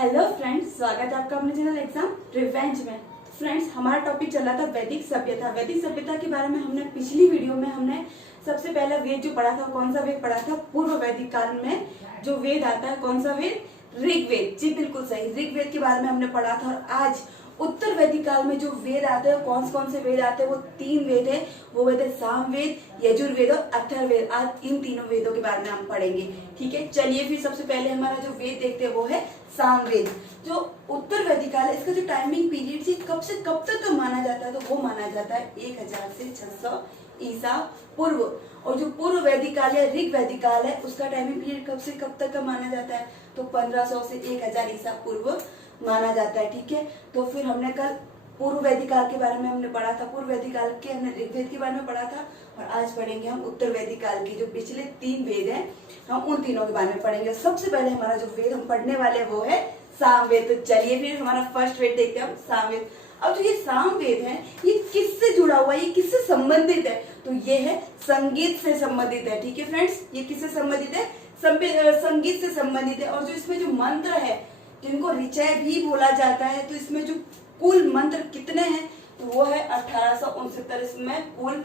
Hello friends, स्वागत है आपका अपने चैनल एग्जाम रिवेंज में। फ्रेंड्स, हमारा टॉपिक चल रहा था वैदिक सभ्यता। वैदिक सभ्यता के बारे में हमने पिछली वीडियो में हमने सबसे पहला वेद जो पढ़ा था, कौन सा वेद पढ़ा था? पूर्व वैदिक काल में जो वेद आता है, कौन सा वेद? ऋग्वेद। जी बिल्कुल सही, ऋग्वेद के बारे में हमने पढ़ा था। और आज उत्तर वैदिक काल में जो वेद आते हैं, कौन से वेद आते हैं? वो 3 वेद है। वो वेद है सामवेद, यजुर्वेद और अथर्ववेद। आज इन तीनों वेदों के बारे में हम पढ़ेंगे। ठीक है, चलिए फिर सबसे पहले हमारा जो वेद देखते हैं वो है सामवेद। जो उत्तर वैदिक काल है, इसका जो टाइमिंग पीरियड से कब तक का माना जाता है, तो वो माना जाता है 1000 से 600 ईसा पूर्व। और जो पूर्व वैदिक काल या ऋग वैदिक काल है, उसका टाइमिंग पीरियड कब से कब तक का माना जाता है? तो 1500 से 1000 ईसा पूर्व माना जाता है। ठीक है, तो फिर हमने कल पूर्व वैदिक काल के बारे में हमने पढ़ा था, पूर्व वैदिक काल के हमने ऋग्वेद के बारे में पढ़ा था। और आज पढ़ेंगे हम उत्तर वैदिक काल के जो पिछले 3 वेद हैं, हम उन तीनों के बारे में पढ़ेंगे। सबसे पहले हमारा जो वेद हम पढ़ने वाले वो है सामवेद। तो चलिए फिर हमारा फर्स्ट वेद देखते हैं हम, सामवेद। अब जो ये सामवेद है, ये किससे जुड़ा हुआ है, ये किससे संबंधित है? तो ये है संगीत से संबंधित है। ठीक है फ्रेंड्स, ये किससे संबंधित है? संगीत से संबंधित है। और जो इसमें जो मंत्र है, जिनको ऋचाएं भी बोला जाता है, तो इसमें जो कुल मंत्र कितने हैं? तो वो है 1869। इसमें कुल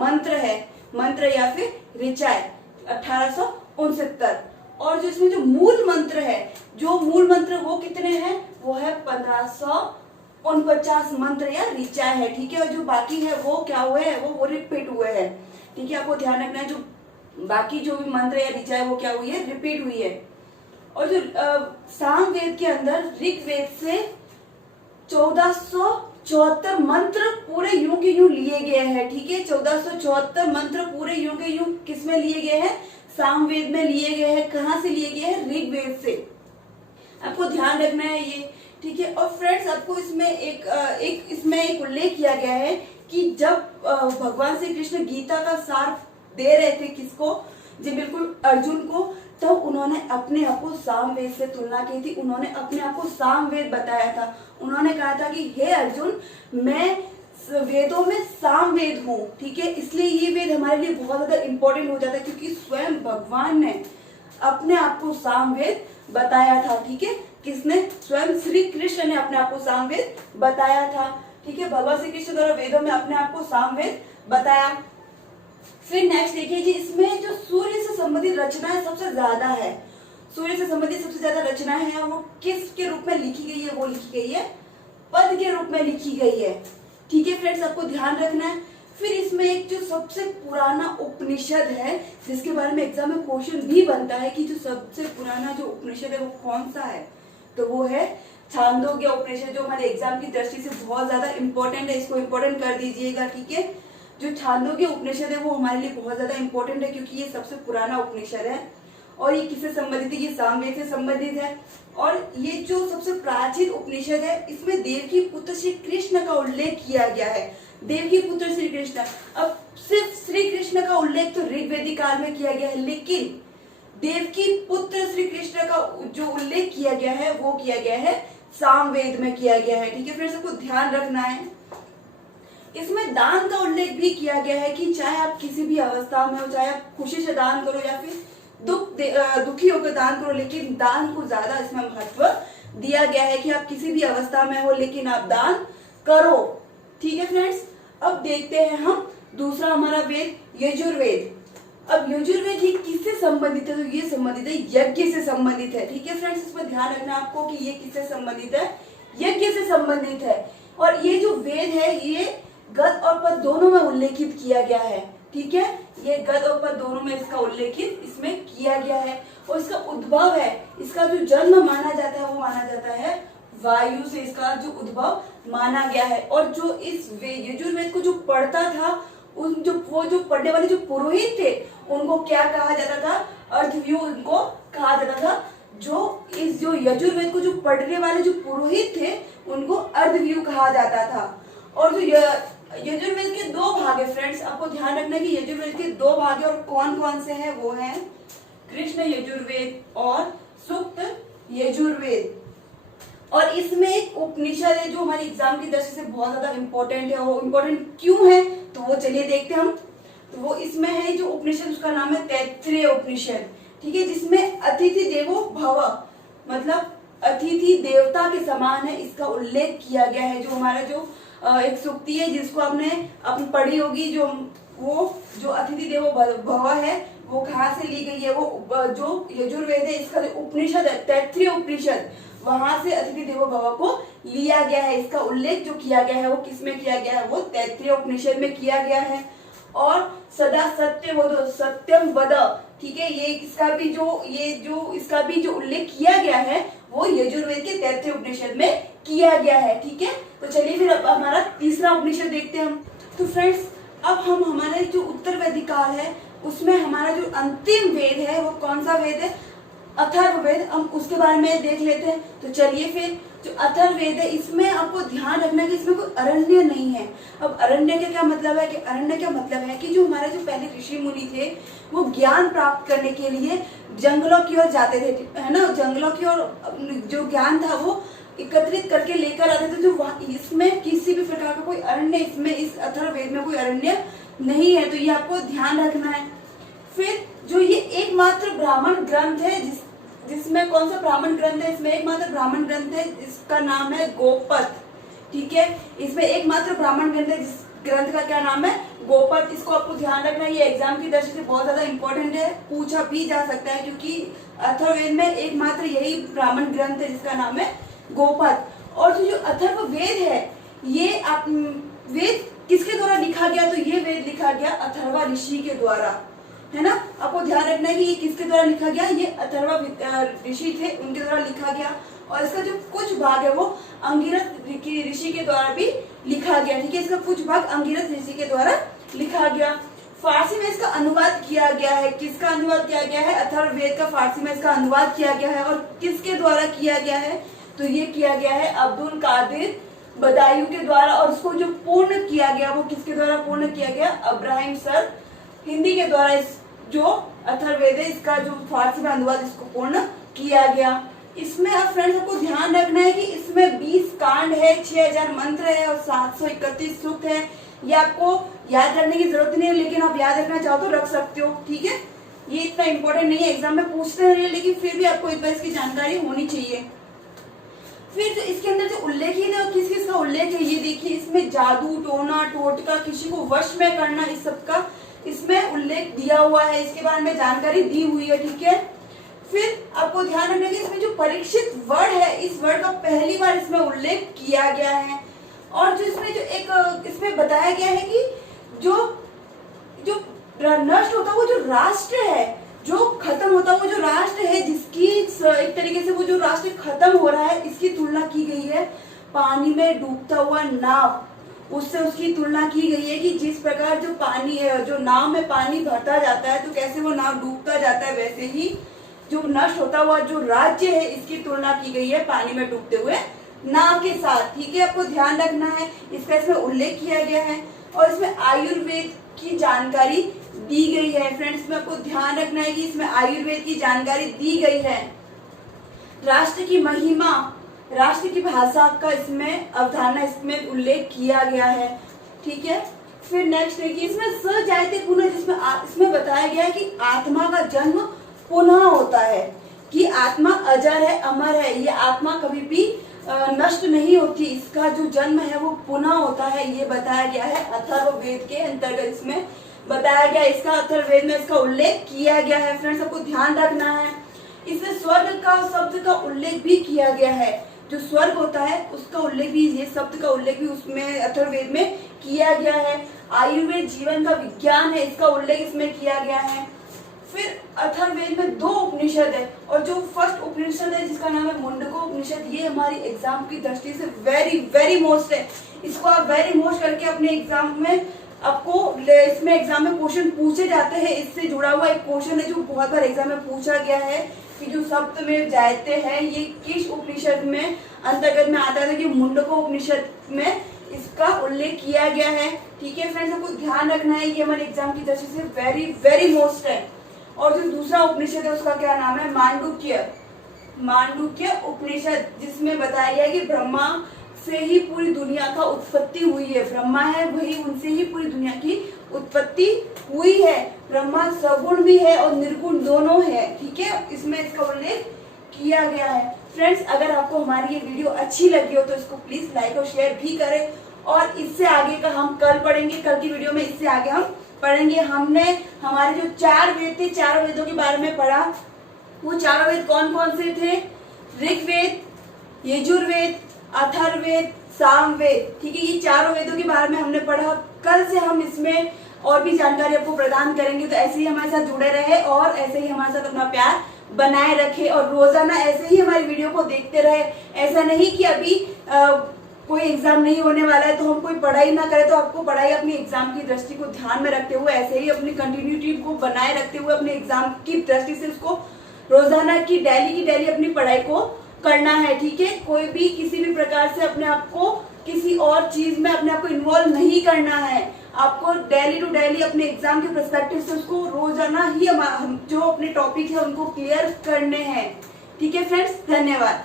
मंत्र है, मंत्र या फिर ऋचाएं 1869। और जो इसमें जो मूल मंत्र है, जो मूल मंत्र वो कितने हैं? वो है 1549 मंत्र या ऋचाएं है। ठीक है, और जो बाकी है वो क्या हुए हैं? वो रिपीट हुए हैं। ठीक है, आपको ध्यान रखना है, जो बाकी जो भी मंत्र या ऋचाएं वो क्या हुई है? रिपीट हुई है। और जो सामवेद के अंदर ऋग्वेद से 1474 मंत्र पूरे यूं के यूं लिए गए हैं। ठीक है, 1474 मंत्र पूरे यूं के यूं किसमें लिए गए हैं? सामवेद में लिए गए हैं। कहाँ से लिए गए हैं? ऋग्वेद से। आपको ध्यान रखना है ये। ठीक है, और फ्रेंड्स, आपको इसमें एक उल्लेख किया गया है कि जब भगवान श्री कृष्ण गीता का सार दे रहे थे, किसको? जी बिल्कुल, अर्जुन को। तब उन्होंने अपने आप को सामवेद से तुलना की थी। उन्होंने अपने आप को सामवेद बताया था। उन्होंने कहा था कि हे अर्जुन, मैं वेदों में सामवेद हूँ। ठीक है, इसलिए ये वेद हमारे लिए बहुत ज्यादा इंपॉर्टेंट हो जाता है, क्योंकि स्वयं भगवान ने अपने आप को सामवेद बताया था। ठीक है, किसने? स्वयं श्री कृष्ण ने अपने आप को सामवेद बताया था। ठीक है, भगवान श्री कृष्ण द्वारा वेदों में अपने आप को सामवेद बताया। फिर नेक्स्ट देखिए जी, इसमें जो सूर्य से संबंधित रचनाएं सबसे ज्यादा है। सूर्य से संबंधित सबसे ज्यादा रचनाएं हैं, वो किस के रूप में लिखी गई है? वो लिखी गई है पद के रूप में लिखी गई है। ठीक है फ्रेंड्स, आपको ध्यान रखना है। फिर इसमें एक जो सबसे पुराना उपनिषद है, जिसके बारे में एग्जाम में क्वेश्चन भी बनता है कि जो सबसे पुराना जो उपनिषद है वो कौन सा है? तो वो है छांदोग्य उपनिषद, जो हमारे एग्जाम की दृष्टि से बहुत ज्यादा इंपॉर्टेंट है। इसको इंपॉर्टेंट कर दीजिएगा। ठीक है, जो छांदोग्य उपनिषद है वो हमारे लिए बहुत ज्यादा इंपॉर्टेंट है, क्योंकि ये सबसे पुराना उपनिषद है। और ये किससे संबंधित है? ये सामवेद से संबंधित है। और ये जो सबसे प्राचीन उपनिषद है, इसमें देवकी पुत्र श्री कृष्ण का उल्लेख किया गया है। देवकी पुत्र श्री कृष्ण। अब सिर्फ श्री कृष्ण का उल्लेख तो ऋग्वेदिक काल में किया गया है, लेकिन देवकी पुत्र श्री कृष्ण का जो उल्लेख किया गया है वो किया गया है सामवेद में किया गया है। ठीक है फ्रेंड्स, सबको ध्यान रखना है। इसमें दान का उल्लेख भी किया गया है कि चाहे आप किसी भी अवस्था में हो, चाहे आप खुशी से दान करो या फिर दुखी होकर दान करो, लेकिन दान को ज्यादा इसमें महत्व दिया गया है कि आप किसी भी अवस्था में हो लेकिन आप दान करो। ठीक है फ्रेंड्स, अब देखते हैं हम दूसरा हमारा वेद यजुर्वेद। अब यजुर्वेद ही किससे संबंधित है? तो ये संबंधित है यज्ञ से संबंधित है। ठीक है फ्रेंड्स, इसमें ध्यान रखना आपको कि ये किससे संबंधित है? यज्ञ से संबंधित है। और ये जो वेद है, ये गद और पद दोनों में उल्लेखित किया गया है। ठीक है, ये गद और पद दोनों में इसका उल्लेखित इसमें किया गया है। और इसका उद्भव है, इसका जो जन्म माना जाता है वो माना जाता है वायु से। इसका जो उद्भव माना गया है। और जो इस यजुर्वेद को जो पढ़ता था, वो जो पढ़ने वाले जो पुरोहित थे, उनको क्या कहा जाता था? अर्धव्यू उनको कहा जाता था। जो यजुर्वेद को जो पढ़ने वाले जो पुरोहित थे, उनको अर्धव्यू कहा जाता था। और जो यजुर्वेद के 2 भाग है फ्रेंड्स, आपको ध्यान रखना है कि यजुर्वेद के 2 भाग है। और कौन कौन से हैं? वो हैं कृष्ण यजुर्वेद और सुक्त यजुर्वेद। और इसमें एक उपनिषद है जो हमारी एग्जाम की दृष्टि से बहुत ज्यादा इंपॉर्टेंट है। वो इंपॉर्टेंट क्यों है? तो वो चलिए देखते हैं हम। तो वो इसमें है जो उपनिषद, उसका नाम है तैत्तिरीय उपनिषद। ठीक है, जिसमें अतिथि देवो भव, मतलब अतिथि देवता के समान है, इसका उल्लेख किया गया है। जो हमारा जो एक सूक्ति है जिसको आपने पढ़ी होगी, वो जो अतिथि देवो भव है वो कहाँ से ली गई है, वो जो यजुर्वेद है इसका जो उपनिषद है, तैत्तिरीय उपनिषद, वहां से अतिथि देवो भव को लिया गया है। इसका उल्लेख जो किया गया है वो किसमें किया गया है, वो तैत्तिरीय उपनिषद में किया गया है। और सदा सत्य वद, सत्यम वद, ठीक है, ये इसका भी जो उल्लेख किया गया है वो यजुर्वेद के तैत्तिरीय उपनिषद में किया गया है। ठीक है, तो चलिए फिर अब हमारा तीसरा उपनिषद देखते हैं हम। तो फ्रेंड्स, अब हम हमारे जो उत्तर वैदिक काल है उसमें हमारा जो अंतिम वेद है वो कौन सा वेद है, अथर्ववेद, हम उसके बारे में देख लेते हैं। तो चलिए फिर, जो अथर्ववेद है इसमें आपको ध्यान रखना है कि इसमें कोई अरण्य नहीं है। अब अरण्य का क्या मतलब है, कि अरण्य का मतलब है कि जो हमारे जो पहले ऋषि मुनि थे वो ज्ञान प्राप्त करने के लिए जंगलों की ओर जाते थे, है ना, जंगलों की ओर जो ज्ञान था वो एकत्रित करके लेकर आते थे। जो इसमें किसी भी प्रकार का कोई अरण्य, इसमें इस अथर्ववेद में कोई अरण्य नहीं है, तो ये आपको ध्यान रखना है। फिर जो ये एकमात्र ब्राह्मण ग्रंथ है, जिसमें कौन सा ब्राह्मण ग्रंथ है, इसमें एकमात्र ब्राह्मण ग्रंथ है जिसका नाम है गोपद। ठीक है, इसमें एकमात्र ब्राह्मण ग्रंथ है जिस ग्रंथ का क्या नाम है, गोपद। इसको आपको ध्यान रखना है, ये एग्जाम की दृष्टि से बहुत ज्यादा इंपॉर्टेंट है, पूछा भी जा सकता है, क्योंकि अथर्ववेद में एकमात्र यही ब्राह्मण ग्रंथ है जिसका नाम है गोपद। और जो अथर्ववेद है ये वेद किसके द्वारा लिखा गया, तो ये वेद लिखा गया अथर्वा ऋषि के द्वारा, है ना। आपको ध्यान रखना है कि ये किसके द्वारा लिखा गया, ये अथर्वा ऋषि थे, उनके द्वारा लिखा गया। और इसका जो कुछ भाग है वो अंगिरथ ऋषि के द्वारा भी लिखा गया। ठीक है, इसका कुछ भाग अंगिरथ ऋषि के द्वारा लिखा गया। फारसी में इसका अनुवाद किया गया है, किसका अनुवाद किया गया है, अथर्ववेद का फारसी में इसका अनुवाद किया गया है। और किसके द्वारा किया गया है, तो ये किया गया है अब्दुल कादिर बदायूं के द्वारा। और उसको जो पूर्ण किया गया वो किसके द्वारा पूर्ण किया गया, अब्राहिम सर हिंदी के द्वारा इस जो अथर्ववेद है इसका जो फारसी में अनुवाद इसको पूर्ण किया गया। इसमें अब फ्रेंड्स आपको ध्यान रखना है कि इसमें 20 कांड है, 6000 मंत्र है और 731 सूक्त है। ये आपको याद रखने की जरूरत नहीं है, लेकिन आप याद रखना चाहो तो रख सकते हो। ठीक है, ये इतना इंपॉर्टेंट नहीं है, एग्जाम में पूछते नहीं है, लेकिन फिर भी आपको एक बार इसकी जानकारी होनी चाहिए। फिर जो इसके अंदर जो उल्लेख है, किस किस का उल्लेख है ये देखिए। इसमें जादू, टोना, टोटका, किसी को वश में करना, इस सब का इसमें उल्लेख दिया हुआ है, इसके बारे में जानकारी दी हुई है। ठीक है, फिर आपको ध्यान रखना है कि इसमें जो परीक्षित वर्ड है, इस वर्ड का पहली बार इसमें उल्लेख किया गया है। और जो इसमें जो एक इसमें बताया गया है कि जो नष्ट होता वो जो राष्ट्र है, जो खत्म होता वो जो राष्ट्र है, जिसकी एक तरीके से वो जो राष्ट्र खत्म हो रहा है, इसकी तुलना की गई है पानी में डूबता हुआ नाव। उससे उसकी तुलना की गई है कि जिस प्रकार जो पानी है, जो नाव में पानी भरता जाता है तो कैसे वो नाव डूबता जाता है, वैसे ही जो नष्ट होता हुआ जो राज्य है इसकी तुलना की गई है पानी में डूबते हुए नाव के साथ। ठीक है, आपको ध्यान रखना है, इसका इसमें उल्लेख किया गया है। और इसमें आयुर्वेद की जानकारी दी गई है। फ्रेंड्स, में आपको ध्यान रखना है कि इसमें आयुर्वेद की जानकारी दी गई है। राष्ट्र की महिमा, राष्ट्र की भाषा का इसमें अवधारणा इसमें उल्लेख किया गया है। ठीक है, फिर नेक्स्ट है कि इसमें स जायते पुनः, जिसमें इसमें बताया गया है कि आत्मा का जन्म पुनः होता है, कि आत्मा अजर है, अमर है, ये आत्मा कभी भी नष्ट नहीं होती, इसका जो जन्म है वो पुनः होता है, ये बताया गया है अथर्ववेद के अंतर्गत। इसमें बताया गया, इसका अथर्ववेद में इसका उल्लेख किया गया है। फ्रेंड्स, आपको ध्यान रखना है, इसमें स्वर्ग का शब्द का उल्लेख भी किया गया है। जो स्वर्ग होता है उसका उल्लेख भी, ये शब्द का उल्लेख भी उसमें अथर्ववेद में किया गया है। आयुर्वेद जीवन का विज्ञान है, इसका उल्लेख इसमें किया गया है। फिर अथर्ववेद में 2 उपनिषद है, और जो फर्स्ट उपनिषद है जिसका नाम है मुंडको उपनिषद, ये हमारी एग्जाम की दृष्टि से वेरी वेरी मोस्ट है। इसको आप वेरी मोस्ट करके अपने एग्जाम में आपको इसमें एग्जाम में क्वेश्चन पूछे जाते हैं। इससे जुड़ा हुआ एक क्वेश्चन है जो बहुत बार एग्जाम में पूछा गया है कि जो शब्द में जायते हैं ये किस उपनिषद में अंतर्गत में आता है, कि मुंडको उपनिषद में इसका उल्लेख किया गया है। ठीक है फ्रेंड्स, आपको ध्यान रखना है, ये हमारे एग्जाम की दृष्टि से वेरी वेरी मोस्ट है। और जो दूसरा उपनिषद है उसका क्या नाम है, मांडुक्य उपनिषद, जिसमें बताया गया है कि ब्रह्मा से ही पूरी दुनिया का उत्पत्ति हुई है। ब्रह्मा है वही, उनसे ही पूरी दुनिया की उत्पत्ति हुई है। ब्रह्मा सगुण भी है और निर्गुण दोनों है। ठीक है, इसमें इसका उल्लेख किया गया है। फ्रेंड्स, अगर आपको हमारी ये वीडियो अच्छी लगी हो तो इसको प्लीज लाइक और शेयर भी करें। और इससे आगे का हम कल पढ़ेंगे, कल की वीडियो में इससे आगे हम पढ़ेंगे। हमने हमारे जो 4 वेद थे, 4 वेदों के बारे में पढ़ा। वो 4 वेद कौन कौन से थे? ऋग्वेद, यजुर्वेद, अथर्ववेद, सामवेद। ठीक है, ये 4 वेदों के बारे में हमने पढ़ा। कल से हम इसमें और भी जानकारी आपको प्रदान करेंगे, तो ऐसे ही हमारे साथ जुड़े रहे और ऐसे ही हमारे साथ अपना प्यार बनाए रखे और रोजाना ऐसे ही हमारी वीडियो को देखते रहे। ऐसा नहीं कि अभी कोई एग्जाम नहीं होने वाला है तो हम कोई पढ़ाई ना करें, तो आपको पढ़ाई अपनी एग्जाम की दृष्टि को ध्यान में रखते हुए ऐसे ही अपनी कंटिन्यूटी को बनाए रखते हुए अपने एग्जाम की दृष्टि से उसको रोजाना की डेली अपनी पढ़ाई को करना है। ठीक है, कोई भी किसी भी प्रकार से अपने आप को किसी और चीज में अपने आप को इन्वॉल्व नहीं करना है। आपको डेली टू डेली अपने एग्जाम के पर्सपेक्टिव से उसको रोजाना ही हम जो अपने टॉपिक है उनको क्लियर करने हैं। ठीक है फ्रेंड्स, धन्यवाद।